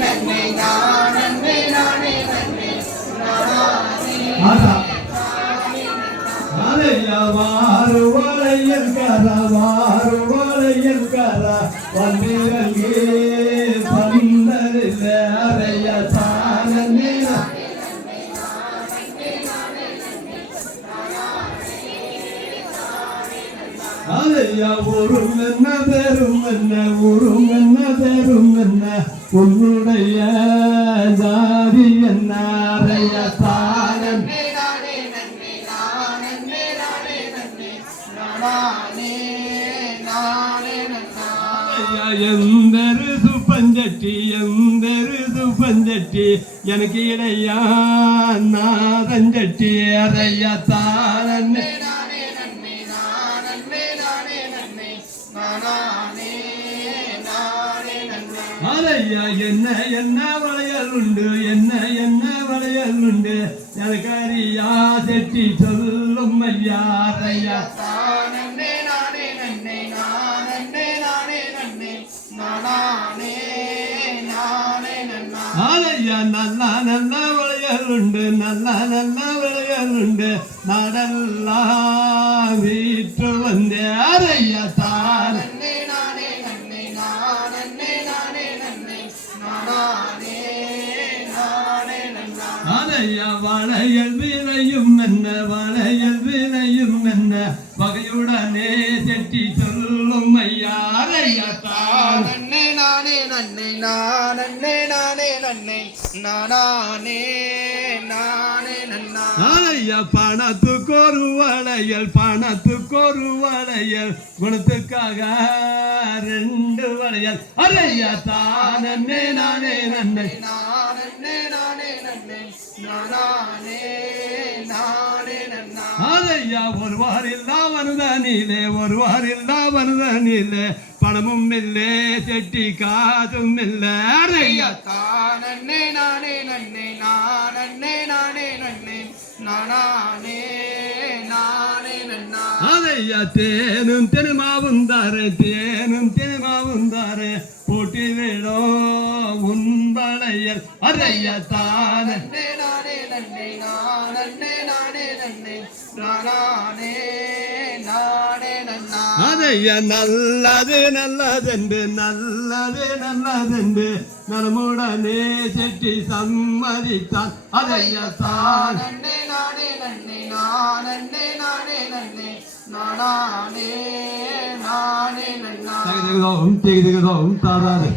நன்னே நானே நானே நன்னே நானே அரையா வாரு வளையல் கரா வந்திரங்கே பந்தரில் அரையா தானே அதையா உரும் என்ன பெரும் என்ன உரும் என்ன பெரும் என்ன உன்னுடைய ஜாதி என்ன அறைய தானன் எந்தரு சுப்பஞ்சட்டி எனக்கு இடையா நாதஞ்சட்டி அறைய தானன் அதையா என்ன என்ன வளையல் உண்டு என்ன வளையல் உண்டு எனக்கு அறியா செட்டி சொல்லும் ஐயா அறையா நன்னே நானே நன்னே நானே நானே நன்னே நானே நானே நன்னா அதையா நல்ல வளையல் உண்டு நல்ல வளையல் உண்டு நாடெல்லாம் வீட்டு வந்தே அறையா தான் அதையா வளையல் வினையும் என்ன வகையுடனே செட்டி சொல்லும் ஐயா அறையா தான் நன்னே நானே நன்னே நானே நானே நன்னே நானே நானே நன்னா அதையா பணத்துக்கு ஒரு வளையல் குணத்துக்காக 2 வளையல் அறையா தான் நன்னே நானே நன்னே நானே நானே நன்னே நானே நானே நன்னா அதையா ஒரு வாரில்லா வருதனிலே பணமும் இல்லை செட்டி காதும் இல்லை அறையா நன்னே நானே நன்னே நானே நானே நன்னே நானே நானே நன்னா அதையா தேனும் தெனுமாவும் தாரே போட்டி விடும் உன் வளையல் அறையா தான் நன்னே நானே நன்னே நானே நானே நன்னே நானே நானே நன்னா அதையா நல்லதென்று நலமுடனே செட்டி சம்மதித்தான் அதையா தான் நன்னே நானே நன்னே நானே நானே நன்னே நானே நானே நன்னா திகுதோம் தாராது